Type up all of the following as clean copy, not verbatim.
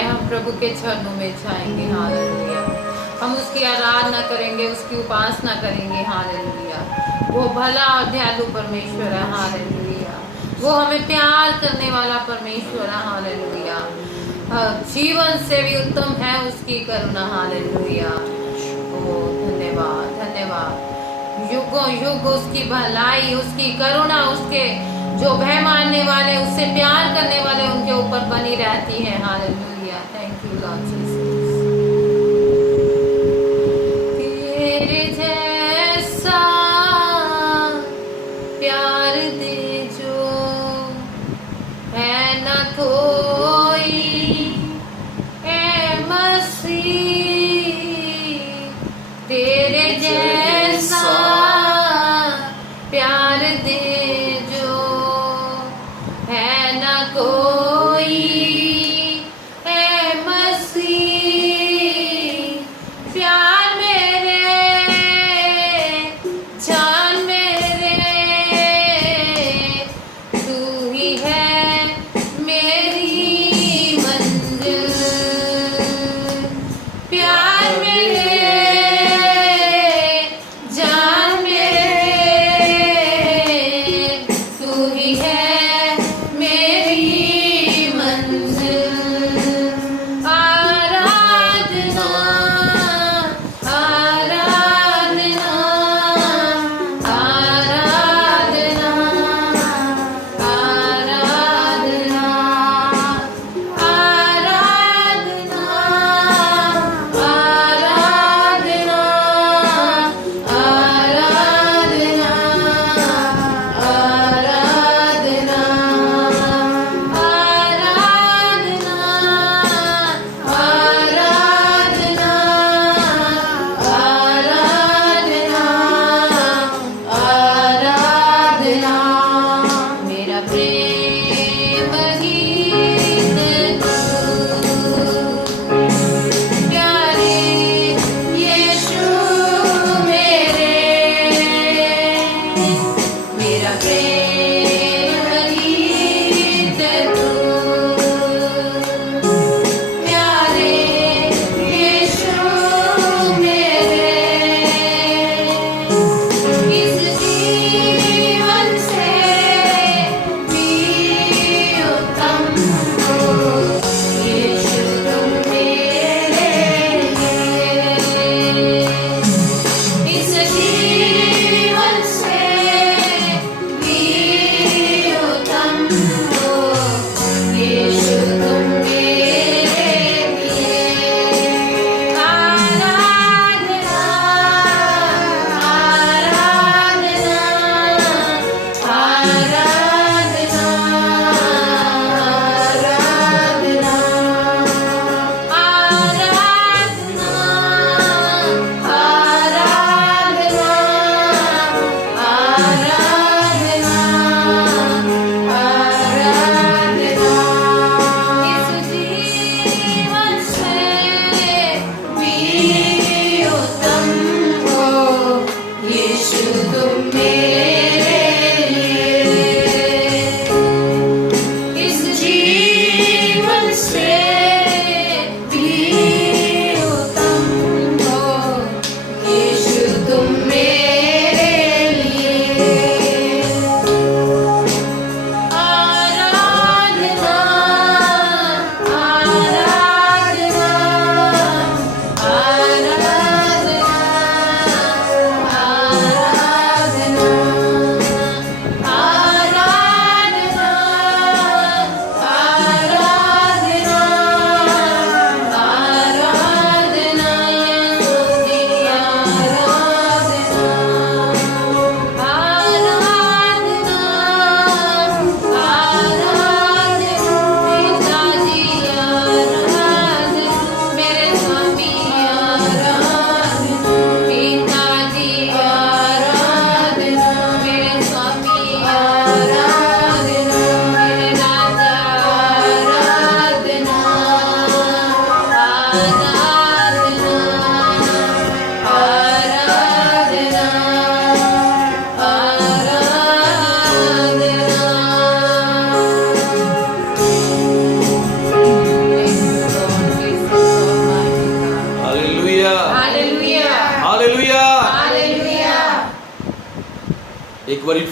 आए हम प्रभु के चरणों में जाएंगे। हालेलुया। हम उसकी आराधना करेंगे, उसकी उपासना करेंगे। हालेलुया। वो भला और दयालु परमेश्वर है। हालेलुया। वो हमें प्यार करने वाला परमेश्वर है। हालेलुया। जीवन से भी उत्तम है उसकी करुणा। हालेलुया। ओ धन्यवाद, धन्यवाद। युगों युग उसकी भलाई, उसकी करुणा, उसके जो भय मानने वाले, उससे प्यार करने वाले उनके ऊपर बनी रहती है। Hallelujah. Thank you Lord Jesus. तेरे जैसा प्यार दे जो है न कोई, ए मसीह तेरे जैसा प्यार दे जो है न कोई, ए मसीह प्यार मेरे जान मेरे, तू ही है मेरी मंजिल। प्यार मेरे जान मेरे, तू ही है मेरी मंजिल।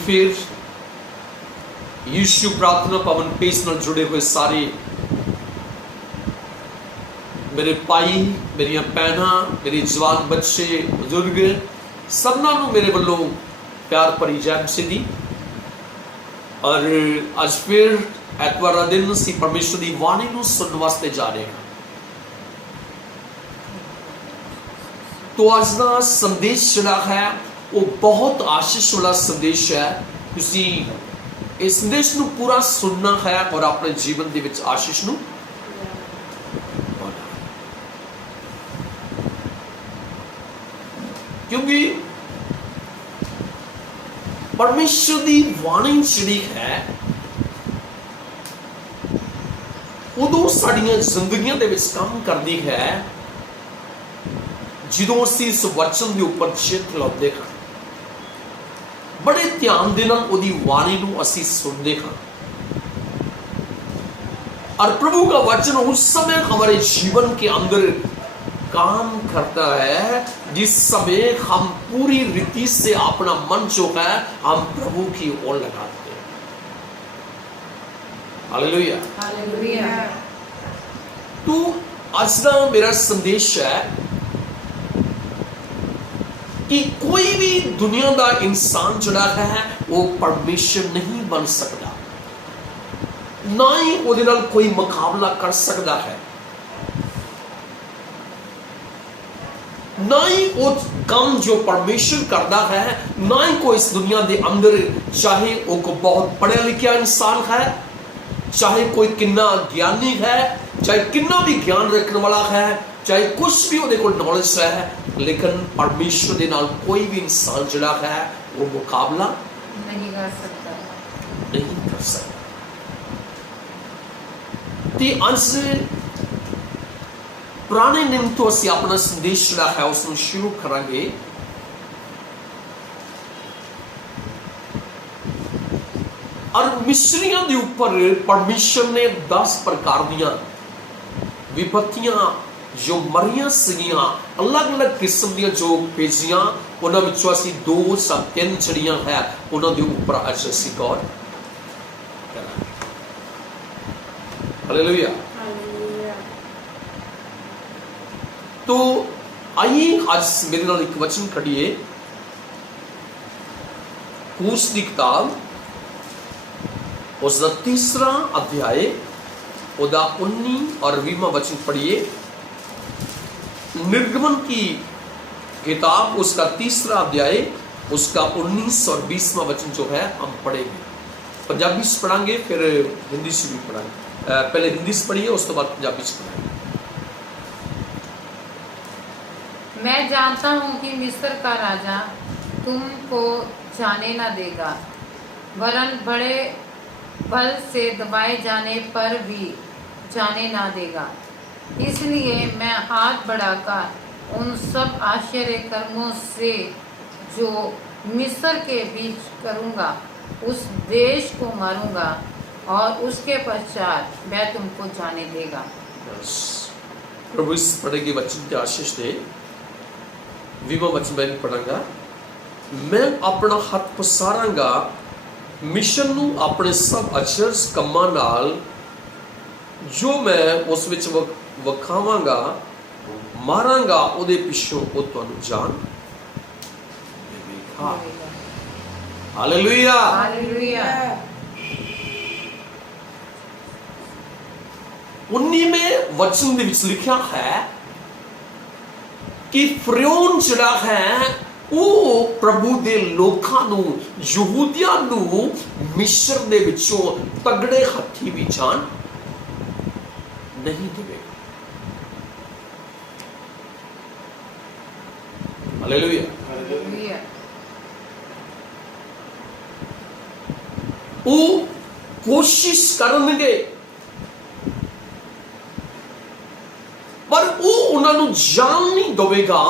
फिर यीशु प्रार्थना पवन पेज नाल जुड़े हुए सारे मेरे भाई, मेरिया भैनां, मेरे जवान बच्चे, बुजुर्ग सबना नूं मेरे वालों प्यार भरी जय मसीह दी। और अज फिर एतवार का दिन असीं परमेश्वर की वाणी नूं सुनने वास्ते जा रहे हैं। तो अज का संदेश जिहड़ा है वो बहुत आशीष वाला संदेश है। तुसीं इस संदेश नूं पूरा सुनना है और अपने जीवन दे विच आशीष नूं क्योंकि परमेश्वर की वाणी जिहड़ी है उदों साडियां जिंदगियां दे विच काम करदी है जदों असीं इस वचन के उपर चित लाउंदे हां, बड़े ध्यान दे नाल उहदी वाणी नूं असीं सुनदे हां और प्रभु का वचन उस समय हमारे जीवन के अंदर काम करता है जिस समय हम पूरी रीति से अपना मन जो है हम प्रभु की ओर लगाते हैं। Hallelujah, hallelujah. तो आज का मेरा संदेश है कि कोई भी दुनिया का इंसान जुड़ा है वो परमेश्वर नहीं बन सकता, ना ही उहदे नाल कोई मुकाबला कर सकता है, ना ही वो काम जो परमेश्वर करता है, ना ही कोई इस दुनिया के अंदर चाहे वो को बहुत पढ़ा लिखा इंसान है, चाहे कोई कितना ज्ञानी है, चाहे कितना भी ज्ञान रखने वाला है, चाहे कुछ भी वो नॉलेज है, लेकिन परमेश्वर के नाल कोई भी इंसान जुड़ा है वो मुकाबला नहीं कर सकता, नहीं कर सकता। ते आज पुराने नियम तो असीं अपना संदेश जिहड़ा है उसनूं शुरू करांगे। और मिस्रियां दे उपर परमेश्वर ने 10 प्रकार दियां विपत्तियां जो मरियां सीगियां, अलग अलग किस्म दियां जो भेजियां, उन्हां विचों असीं 2 या 3 जड़ियां है उन्हां दे उपर अज असीं गौर करांगे। हालेलुया। तो आइए आज मेरे नाल एक वचन करिए, कूस की किताब उसका 3रा अध्याय उदा 19 और 20वां वचन पढ़िए। निर्गमन की किताब उसका 3रा अध्याय उसका 19 और 20वां वचन जो है हम पढ़ेंगे। पंजाबी से पढ़ांगे फिर हिंदी से भी पढ़ांगे, पहले हिंदी से पढ़िए उसके बाद पंजाबी से पढ़ाएंगे। मैं जानता हूँ कि मिस्र का राजा तुमको जाने न देगा, वरन बड़े बल से दबाए जाने पर भी जाने ना देगा। इसलिए मैं हाथ बढ़ाकर उन सब आश्चर्य कर्मों से जो मिस्र के बीच करूँगा उस देश को मारूंगा और उसके पश्चात मैं तुमको जाने देगा। प्रभु इस पढ़े के वचन की आशीष दे। 20वां वचन मैं पढ़ांगा। मैं अपना हथ पसारांगा मिशन नूं अपने सब अचरज कम्मां नाल जो मैं उस विच वखावांगा, मारांगा उहदे पिछों वो तुहानूं जान देवेगा। Hallelujah, hallelujah. 19वें वचन दे विच लिखिया है कि फिरौन जिहड़ा है वो प्रभु दे लोकां नूं, यहूदियां नूं मिस्र दे विचों तगड़े हत्थी भी जान नहीं देवेगा। Hallelujah, hallelujah. वो कोशिश करनगे पर वो उन्होंने जान नहीं देगा।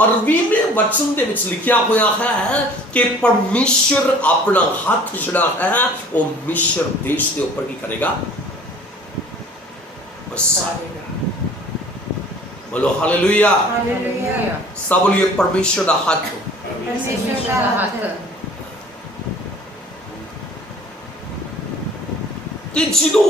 और 20वें वचन दे विच लिखिया होया है कि परमेश्वर अपना हाथ जिहड़ा है वो मिस्र देश के ऊपर की करेगा, बसाएगा। बोलो हालेलुया, हालेलुया। सब बोलिए परमेश्वर का हाथ। परमेश्वर का हाथ। ਤੇ ਜਦੋਂ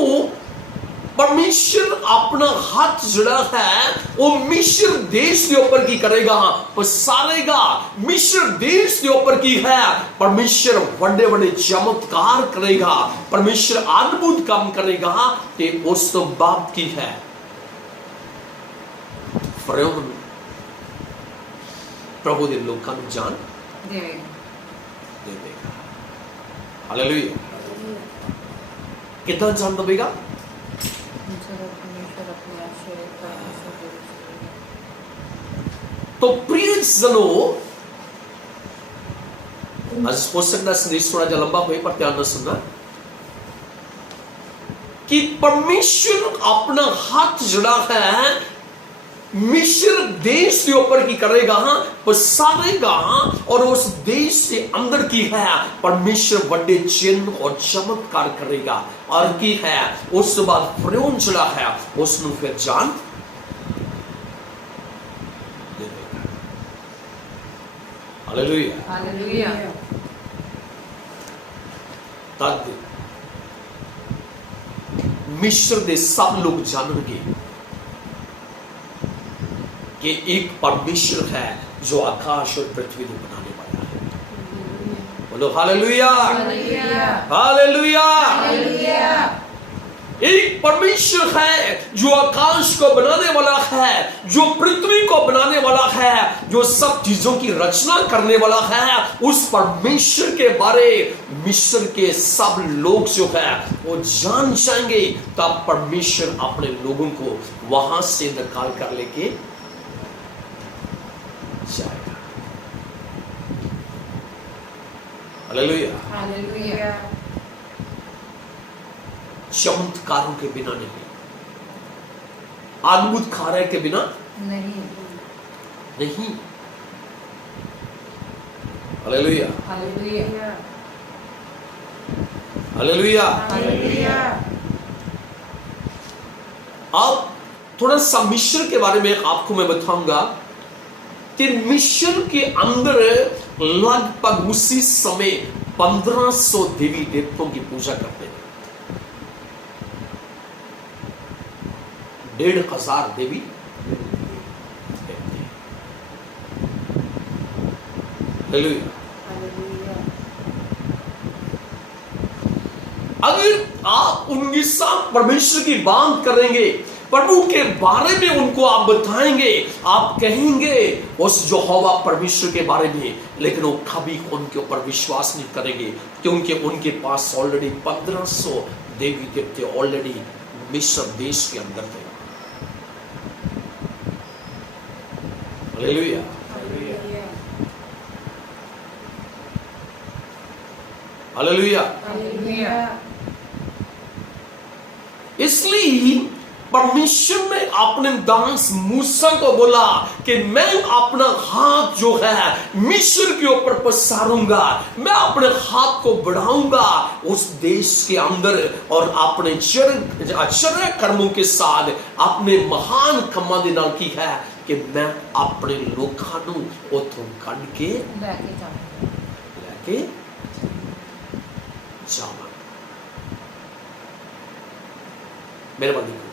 परमेश्वर अपना हाथ जड़ा है वो मिस्र देश के ऊपर की करेगा, पसारेगा। मिस्र देश के ऊपर की है परमेश्वर बड़े बड़े चमत्कार करेगा, परमेश्वर अद्भुत काम करेगा। ते उस तो बाप की है फरोह प्रभु दे लोकां नूं जान देवेगा। हालेलुया। कितना जान देवेगा? तो प्रियजनों, आज हो सकता है संदेश थोड़ा जा लंबा हो पर ध्यान से सुनना कि परमेश्वर अपना हाथ जड़ा है मिस्र देश के ऊपर की करेगा, पसारेगा, और उस देश के अंदर की है परमेश्वर बड़े चिन्ह और चमत्कार करेगा। और की है उस बाद फरोह जड़ा है उसनु फिर जान हालेलुया। हालेलुया। तद मिस्र दे सब लोग जानेंगे कि एक परमेश्वर है जो आकाश और पृथ्वी को बनाने वाला है। बोलो हालेलुया। हालेलुया। एक परमेश्वर है जो आकाश को बनाने वाला है, जो पृथ्वी को बनाने वाला है, जो सब चीजों की रचना करने वाला है। उस परमेश्वर के बारे मिस्र के सब लोग जो है वो जान जाएंगे। तब परमेश्वर अपने लोगों को वहां से निकाल कर लेके जाएगा। हालेलुया। हालेलुया। चमत्कारों के बिना नहीं, अद्भुत कार्य के बिना नहीं। हालेलुया। हालेलुया। हालेलुया। हालेलुया। अब थोड़ा सा मिस्र के बारे में आपको मैं बताऊंगा कि मिस्र के अंदर लगभग उसी समय 1500 देवी देवताओं की पूजा करते हैं। 1500 देवी हालेलुया। अगर आप उनके साथ परमेश्वर की बात करेंगे, प्रभु के बारे में उनको आप बताएंगे, आप कहेंगे उस यहोवा परमेश्वर के बारे में, लेकिन वो कभी उनके ऊपर विश्वास नहीं करेंगे क्योंकि उनके पास ऑलरेडी 1500 देवी देवते ऑलरेडी मिस्र देश के अंदर थे। हालेलुया। हालेलुया। हालेलुया। इसलिए परमेश्वर ने अपने दास मूसा को बोला कि मैं अपना हाथ जो है मिस्र के ऊपर पसारूंगा, मैं अपने हाथ को बढ़ाऊंगा उस देश के अंदर और अपने आश्चर्य कर्मों के साथ अपने महान कमां दे नाल की है कि मैं अपने लोकां नूं उथों कढ के लेके जावां। मेरे बंदे को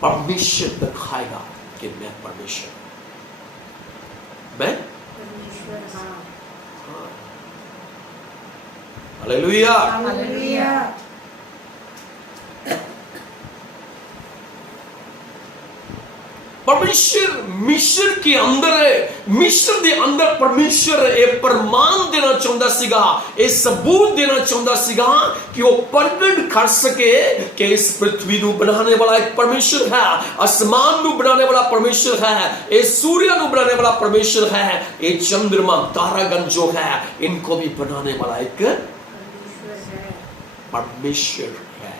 परमेश्वर दिखाएगा कि मैं परमेश्वर, मैं हालेलुया। हालेलुया। परमेश्वर मिस्र के अंदर, मिस्र के अंदर परमेश्वर एक प्रमाण देना चाहता सीगा, एक सबूत देना चाहता सीगा कि वो प्रगट कर सके कि इस पृथ्वी को बनाने वाला एक परमेश्वर है, आसमान को बनाने वाला परमेश्वर है, ये सूर्य को बनाने वाला परमेश्वर है, ये चंद्रमा तारागण जो है इनको भी बनाने वाला एक परमेश्वर है।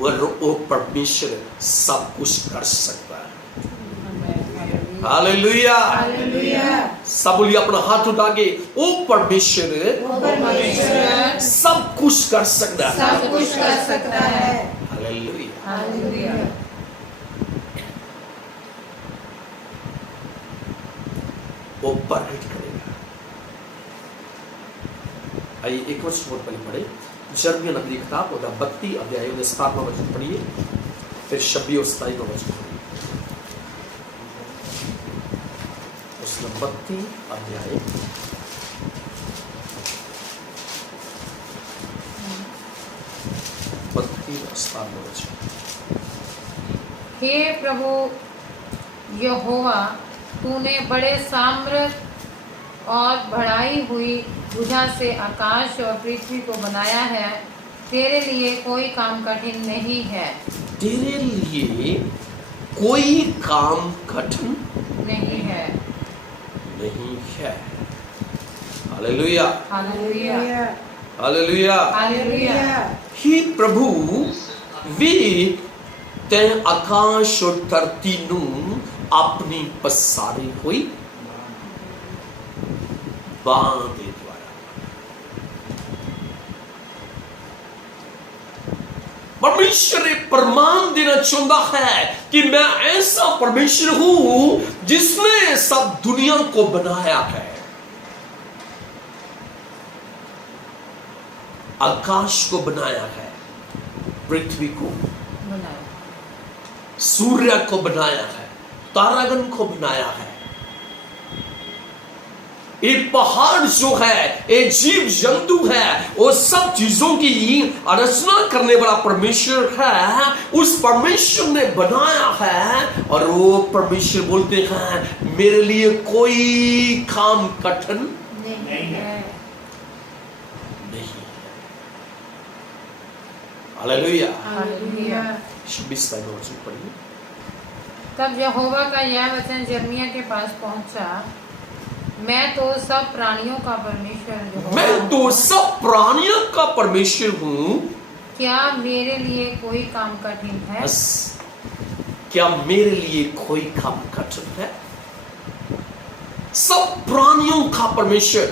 और वो परमेश्वर सब कुछ कर सकता है। हालेलुया। सब बोलिए अपना हाथ उठा के, वो परमेश्वर सब कुछ कर सकता है। सब कुछ कर सकता है। हालेलुया। हालेलुया। वो प्रकट करेगा। आइए एक वर्ष और पहले पढ़े यिर्मयाह नबी की किताब 32 अध्याय 17वां वचन पढ़िए, फिर 26 और 27वां वचन पढ़िए। 32 अध्याय 32 और 17वां वचन। हे प्रभु यहोवा, तूने बड़े सामर्थ और बढ़ाई हुई भुजा से आकाश और पृथ्वी को बनाया है। तेरे लिए कोई काम कठिन नहीं है। तेरे लिए कोई काम कठिन नहीं है। नहीं है। Hallelujah, hallelujah, hallelujah. हालेलुया। हे प्रभु, वे ते आकाश और धरती नू अपनी पसारी हुई बांह दे द्वारा। परमेश्वर प्रमाण देना चाहता है कि मैं ऐसा परमेश्वर हूं जिसने सब दुनिया को बनाया है। आकाश को बनाया है, पृथ्वी को, सूर्य को बनाया है, तारागण को बनाया है, ये पहाड़ जो है, ये जीव जंतु है, वो सब चीजों की रचना करने वाला परमेश्वर है। उस परमेश्वर ने बनाया है और वो परमेश्वर बोलते हैं मेरे लिए कोई काम कठिन नहीं है। हालेलुया। हालेलुया। 26 वचन पढ़िए। तब यहोवा का यह वचन यिर्मयाह के पास पहुंचा, मैं तो सब प्राणियों का परमेश्वर यहोवा मैं तो सब प्राणियों का परमेश्वर हूँ। क्या मेरे लिए कोई काम कठिन है? बस, क्या मेरे लिए कोई काम कठिन है? सब प्राणियों का परमेश्वर,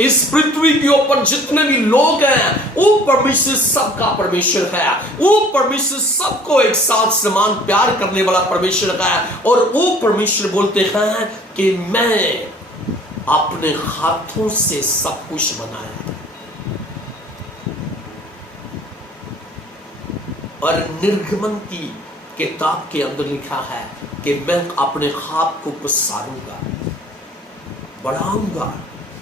इस पृथ्वी के ऊपर जितने भी लोग हैं वो परमेश्वर सबका परमेश्वर है। वो परमेश्वर सबको एक साथ समान प्यार करने वाला परमेश्वर है। और वो परमेश्वर बोलते हैं कि मैं अपने हाथों से सब कुछ बनाया है। और निर्गमन की किताब के अंदर लिखा है कि मैं अपने हाथ को पसारूंगा, बढ़ाऊंगा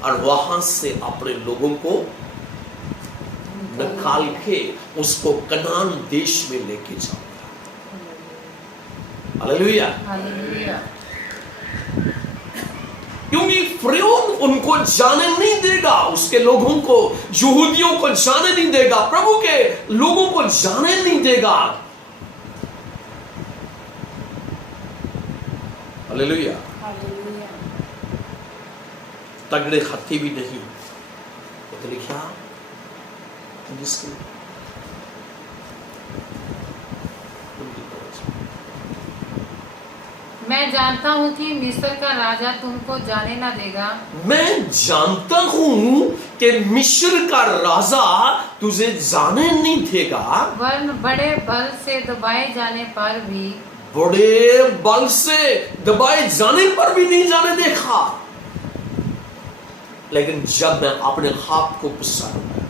और वहां से अपने लोगों को निकाल के उसको कनान देश में लेके जाऊंगा। Hallelujah, hallelujah. क्योंकि फिरौन उनको जाने नहीं देगा, उसके लोगों को, यहूदियों को जाने नहीं देगा, प्रभु के लोगों को जाने नहीं देगा। हालेलुया। तगड़े हाथी भी नहीं, तो लिखा मैं जानता हूँ कि मिस्र का राजा तुमको जाने ना देगा। मैं जानता हूं कि मिस्र का राजा तुझे जाने नहीं देगा, वरन बड़े बल से दबाए जाने पर भी, बड़े बल से दबाए जाने पर भी नहीं जाने देखा। लेकिन जब मैं अपने हाथ को पसारूंगा,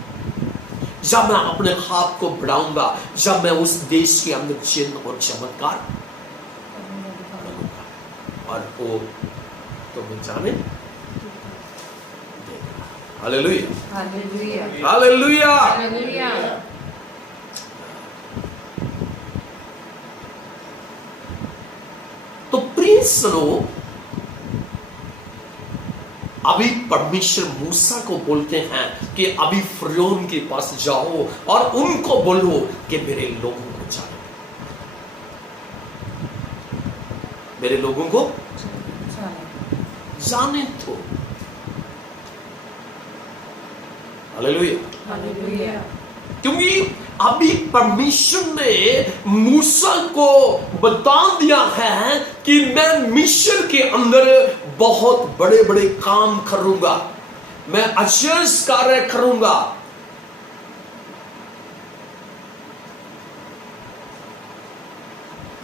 जब मैं अपने हाथ को बढ़ाऊंगा, जब मैं उस देश के अंदर चिन्ह और चमत्कार करूंगा, और वो तुम्हें जाने देगा। Hallelujah, hallelujah, hallelujah. हालेलुया। तो प्रिय सुनो, अभी परमेश्वर मूसा को बोलते हैं कि अभी फिरौन के पास जाओ और उनको बोलो कि मेरे लोगों को मेरे लोगों को जाने दो। Hallelujah, hallelujah. क्योंकि अभी परमेश्वर ने मूसा को बता दिया है कि मैं मिस्र के अंदर बहुत बड़े बड़े काम करूंगा, मैं आश्चर्य कार्य करूंगा।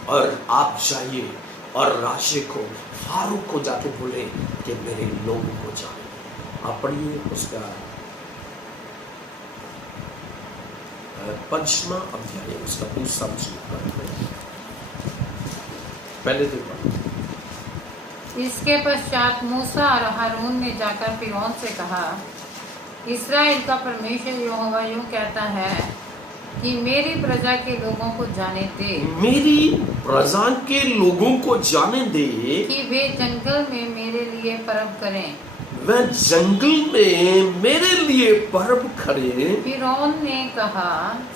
और आप जाइए और राजा को, फारूक को जाके बोले कि मेरे लोगों को जाने। आप पढ़िए उसका 5वां अध्याय उसका दूसरा वचन पहले देखो। इसके पश्चात मूसा और हारून ने जाकर फिरौन से कहा, इस्राएल का परमेश्वर यहोवा यूं कहता है कि मेरी प्रजा के लोगों को जाने दे, मेरी प्रजा के लोगों को जाने दे कि वे जंगल में मेरे लिए पर्व करें। वह जंगल में मेरे लिए पर्व करे। फिरौन ने कहा,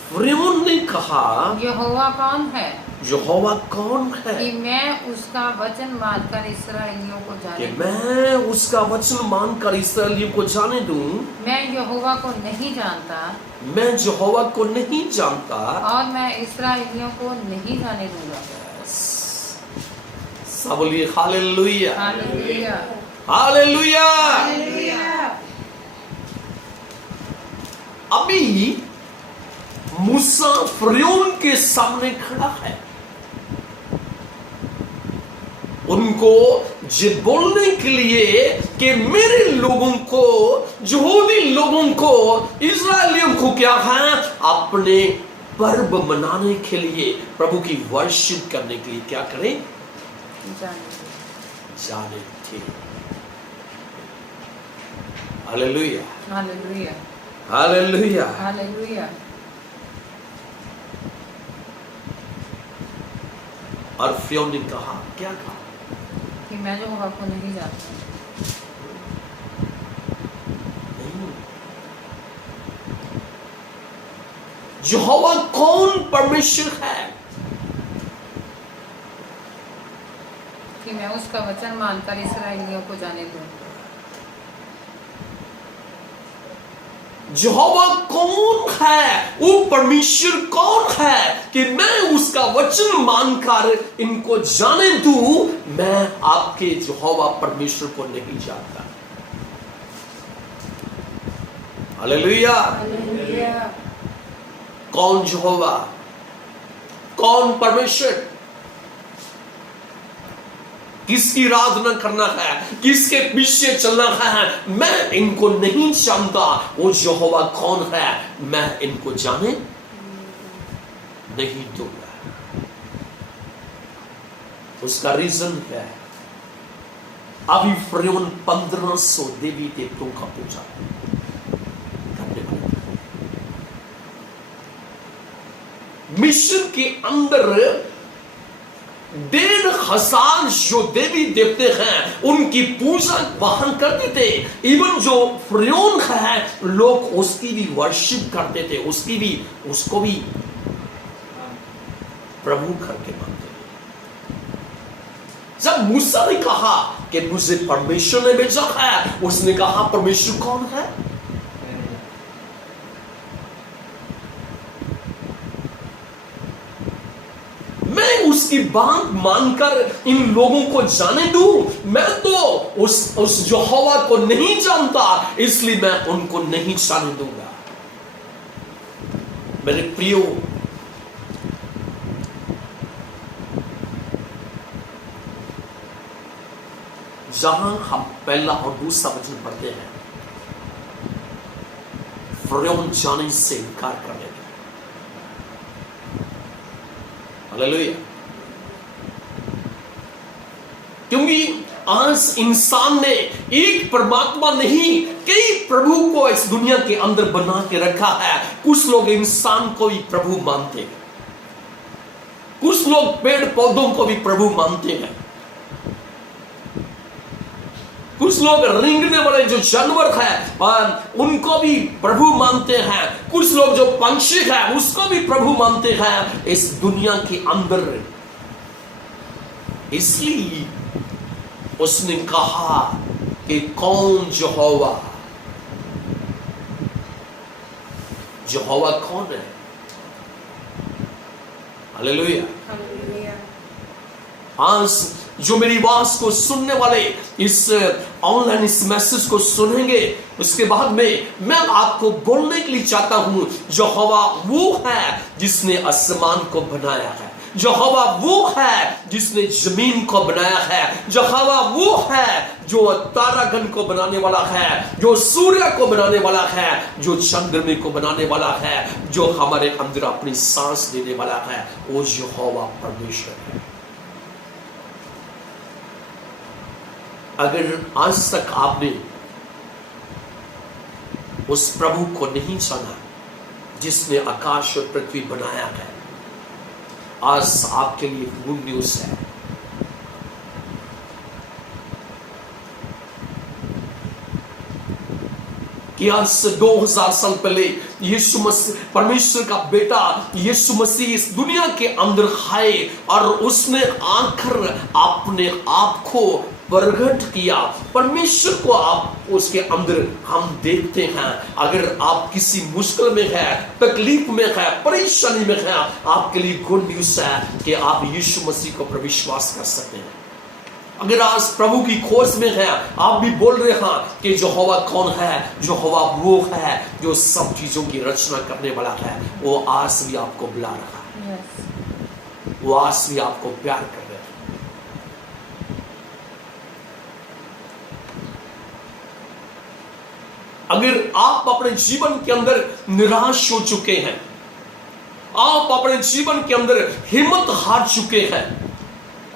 फिरौन ने कहा, यहोवा कौन है यहोवा कौन है कि मैं उसका वचन मानकर इसराइलियों को कि जाने दूं? मैं उसका वचन मानकर इसराइलियों को जाने दूं? मैं यहोवा को नहीं जानता मैं यहोवा को नहीं जानता और मैं इसराइलियों को नहीं जाने दूंगा। सब बोलिए हालेलुया, हालेलुया, हालेलुया। हालेलुया। अभी मूसा फिरौन के सामने खड़ा है, उनको ये बोलने के लिए कि मेरे लोगों को, यहूदी लोगों को, इस्राएलियों को क्या है, अपने पर्व मनाने के लिए, प्रभु की वर्शिप करने के लिए क्या करें, जाने थे। Hallelujah, hallelujah, hallelujah. हालेलुया। और फिरौन ने कहा, क्या कहा कि मैं यहोवा को नहीं जानता। यहोवा कौन परमेश्वर है कि मैं उसका वचन मानकर इसराइलियों को जाने दूं। यहोवा कौन है, वो परमेश्वर कौन है कि मैं उसका वचन मानकर इनको जाने दूं? मैं आपके यहोवा परमेश्वर को नहीं जानता। हालेलुया। हालेलुया। कौन यहोवा, कौन परमेश्वर, किसकी आराधना करना है, किसके पीछे चलना है, मैं इनको नहीं जानता। वो यहोवा कौन है, मैं इनको जाने नहीं दूंगा। उसका रीजन क्या है? अभी फिरौन 1500 देवी देवताओं का पूजा करने वाला था। मिस्र के अंदर 1500 जो देवी देवते हैं उनकी पूजा वहां करते थे। इवन जो फिरौन है, लोग उसकी भी वर्शिप करते थे, उसको भी प्रभु करके मानते थे। जब मूसा ने कहा कि मुझे परमेश्वर ने भेजा है, उसने कहा परमेश्वर कौन है? मैं उसकी बात मानकर इन लोगों को जाने दूं? मैं तो उस यहोवा को नहीं जानता, इसलिए मैं उनको नहीं जाने दूंगा। मेरे प्रियो, जहां हम पहला और दूसरा वचन पढ़ते हैं, फिरौन जाने से इनकार कर देता। हालेलुया। क्योंकि आज इंसान ने एक परमात्मा नहीं, कई प्रभु को इस दुनिया के अंदर बना के रखा है। कुछ लोग इंसान को भी प्रभु मानते हैं, कुछ लोग पेड़ पौधों को भी प्रभु मानते हैं, कुछ लोग रेंगने वाले जो जानवर है और उनको भी प्रभु मानते हैं, कुछ लोग जो पंछी है उसको भी प्रभु मानते हैं इस दुनिया के अंदर। इसलिए उसने कहा कि कौन यहोवा, यहोवा कौन है? हालेलुया। हालेलुया। आज जो मेरी आवाज को सुनने वाले इस ऑनलाइन इस मैसेज को सुनेंगे, उसके बाद में मैं आपको बोलने के लिए चाहता हूं, यहोवा वो है जिसने आसमान को बनाया है, यहोवा वो है जिसने जमीन को बनाया है। यहोवा वो है जो तारागण को बनाने वाला है, जो सूर्य को बनाने वाला है, जो चंद्रमा को बनाने वाला है, जो हमारे अंदर अपनी सांस देने वाला है। वो यहोवा परमेश्वर है। अगर आज तक आपने उस प्रभु को नहीं जाना जिसने आकाश और पृथ्वी बनाया है, आज आपके लिए गुड न्यूज है। कि आज से 2000 साल पहले यीशु मसीह, परमेश्वर का बेटा यीशु मसीह इस दुनिया के अंदर आए और उसने आकर अपने आप को प्रकट किया। परमेश्वर को आप उसके अंदर हम देखते हैं। अगर आप किसी मुश्किल में है, तकलीफ में है, परेशानी में है, आपके लिए गुड न्यूज है कि आप यीशु मसीह को विश्वास कर सकते हैं। अगर आज प्रभु की खोज में है, आप भी बोल रहे हैं कि यहोवा कौन है, यहोवा वो है जो सब चीजों की रचना करने वाला है। वो आज भी आपको बुला रहा है, वो आज भी आपको प्यार कर रहा है। अगर आप अपने जीवन के अंदर निराश हो चुके हैं, आप अपने जीवन के अंदर हिम्मत हार चुके हैं,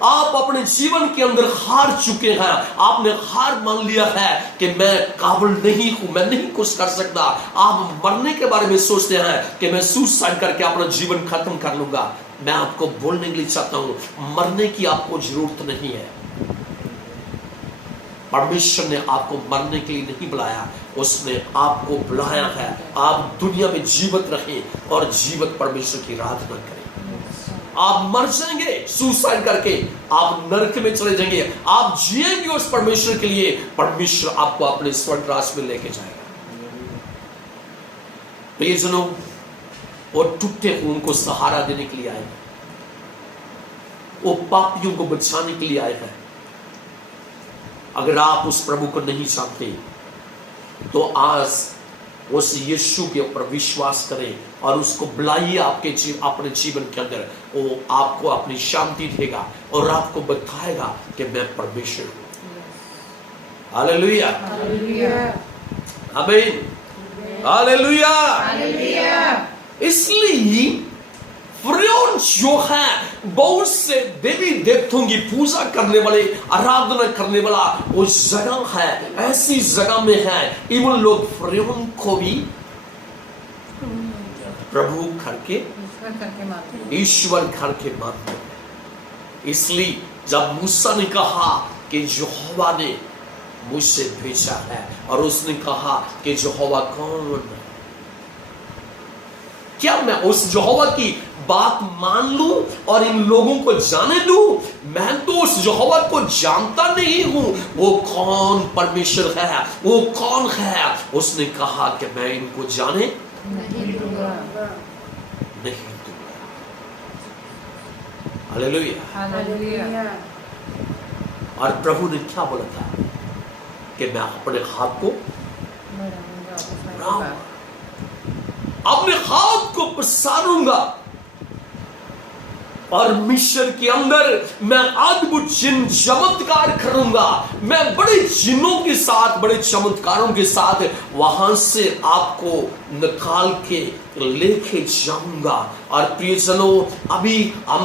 आप अपने जीवन के अंदर हार चुके हैं, आपने हार मान लिया है कि मैं काबिल नहीं हूं, मैं नहीं कुछ कर सकता, आप मरने के बारे में सोचते हैं कि मैं सुसाइड करके अपना जीवन खत्म कर लूंगा, मैं आपको बोलने के लिए चाहता हूं, मरने की आपको जरूरत नहीं है। परमेश्वर ने आपको मरने के लिए नहीं बुलाया, उसने आपको बुलाया है आप दुनिया में जीवित रहें और जीवित परमेश्वर की आराधना करें। आप मर जाएंगे सुसाइड करके, आप नरक में चले जाएंगे, आप जिएंगे उस परमेश्वर के लिए, परमेश्वर आपको अपने स्वर्ग राज में लेके जाएगा। प्रियजनों, वो टूटे खून को सहारा देने के लिए आए हैं, वो पापियों को बचाने के लिए आए हैं। अगर आप उस प्रभु को नहीं जानते तो आज उस यीशु के ऊपर विश्वास करें और उसको बुलाइए अपने जीवन के अंदर। वो आपको अपनी शांति देगा और आपको बताएगा कि मैं परमेश्वर हूं। हालेलुया, आमीन, हालेलुया। इसलिए फिरौन जो है बहुत से देवी देवताओं की पूजा करने वाले, आराधना करने वाला वो जगह है, ऐसी जगह में है इवन लोग फिरौन को भी प्रभु करके ईश्वर करके मानते हैं। इसलिए जब मूसा ने कहा कि यहोवा ने मुझसे भेजा है और उसने कहा कि यहोवा कौन है, क्या मैं उस यहोवा की बात मान लूं और इन लोगों को जाने दूं? मैं तो उस यहोवा को जानता नहीं हूं, वो कौन परमेश्वर है, वो कौन है। उसने कहा कि मैं इनको जाने नहीं दूंगा। हालेलुया। और प्रभु ने क्या बोला था कि मैं अपने हाथ को अपने हाथ को पसारूंगा और मिस्र के अंदर मैं अद्भुत चिन्ह चमत्कार करूंगा। मैं बड़े चिन्हों के साथ, बड़े चमत्कारों के साथ वहां से आपको निकाल के लेके जाऊंगा। और प्रियजनों, अभी हम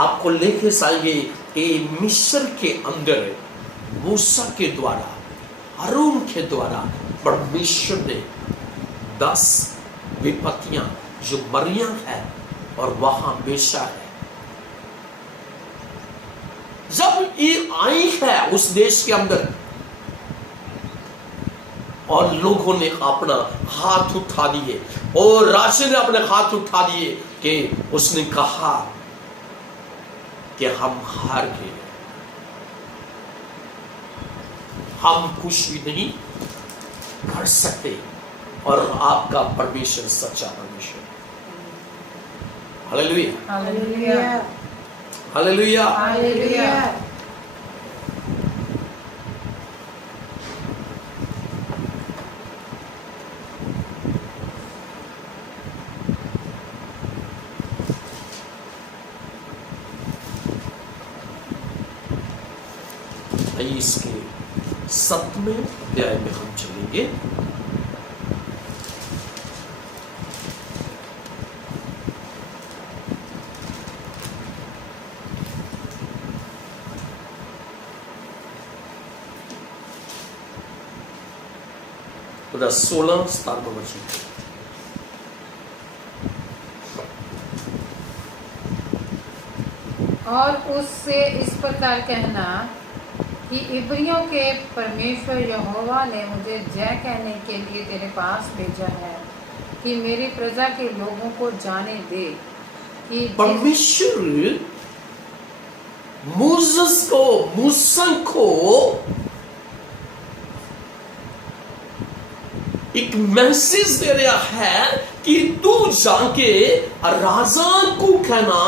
आपको लेके जाएंगे कि मिस्र के अंदर मूसा के द्वारा, हारून के द्वारा परमेश्वर ने 10 विपत्तियां जो मरियम है और वहां बेशा है, जब ये आई है उस देश के अंदर और लोगों ने अपना हाथ उठा दिए और राजा ने अपने हाथ उठा दिए कि उसने कहा कि हम हार गए, हम कुछ भी नहीं कर सकते और आपका परमेश्वर सच्चा परमेश्वर। Hallelujah, hallelujah, hallelujah, hallelujah. इसके 7वें अध्याय में हम चलेंगे। उधर 16-17 वचन। और उससे इस प्रकार कहना कि इब्रियों के परमेश्वर यहोवा ने मुझे जय कहने के लिए तेरे पास भेजा है कि मेरी प्रजा के लोगों को जाने दे कि परमेश्वर मूसा को एक मैसेज दे रहा है कि तू जाके राजा को कहना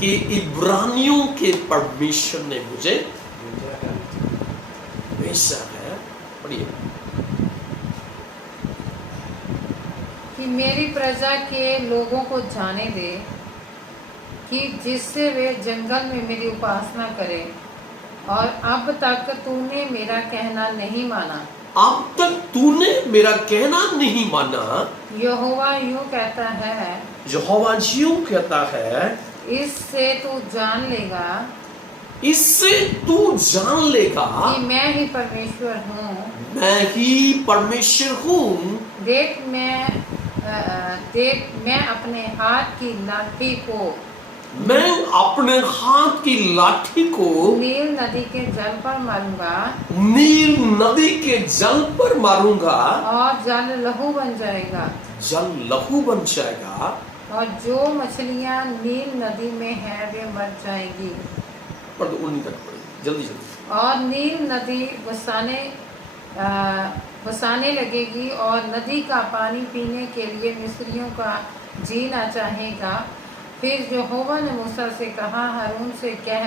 कि इब्रानियों के परमेश्वर ने मुझे भेजा है। पढ़िए। कि मेरी प्रजा के लोगों को जाने दे कि जिससे वे जंगल में मेरी उपासना करें, और अब तक तूने मेरा कहना नहीं माना। अब तक तूने मेरा कहना नहीं माना। यहोवा यूं कहता है, यहोवा यूं कहता है, इससे तू जान लेगा, इससे तू जान लेगा कि मैं ही परमेश्वर हूँ। मैं ही परमेश्वर हूँ। देख मैं अपने हाथ की लाठी को, मैं अपने हाथ की लाठी को नील नदी के जल पर मारूंगा, नील नदी के जल पर मारूंगा, और जल लहू बन जाएगा। जल लहू बन जाएगा। और जो मछलियां नील नदी में है वे मर जाएंगी। पढ़ दो 19 तक पढ़िए, जल्दी जल्दी। और नील नदी बसाने लगेगी, और नदी का पानी पीने के लिए मिस्रियों का जीना चाहेगा। फिर यहोवा ने मूसा से कहा, हारून से कह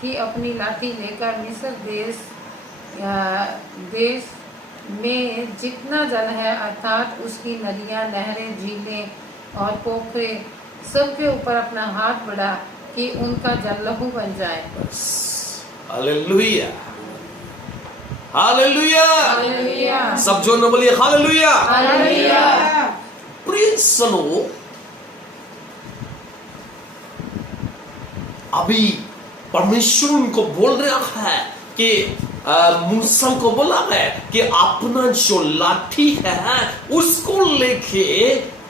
कि अपनी लाठी लेकर मिस्र देश में जितना जल है, अर्थात उसकी नदियां, नहरें, झीलें और पोखरे, सबके ऊपर अपना हाथ बढ़ा कि उनका जल लहू बन जाए। Hallelujah, hallelujah, hallelujah. सब जो न बोलिए हालेलुया, हालेलुया। प्रिय सुनो, अभी परमेश्वर उनको बोल रहा है कि मूसा को बोला है कि अपना जो लाठी है उसको लेके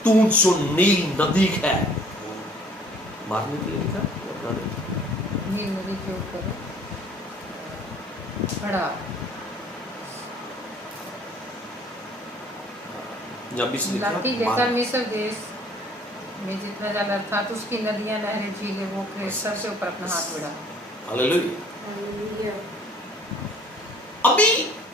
तू जो नील नदी है मारने के लिए नील नदी के ऊपर खड़ा, लाठी लेकर मिस्र देश में जितना जल अर्थात उसकी नदियां, नहरें, झीलें, पोखरे, सबसे ऊपर अपना हाथ बढ़ा। हालेलुया। अभी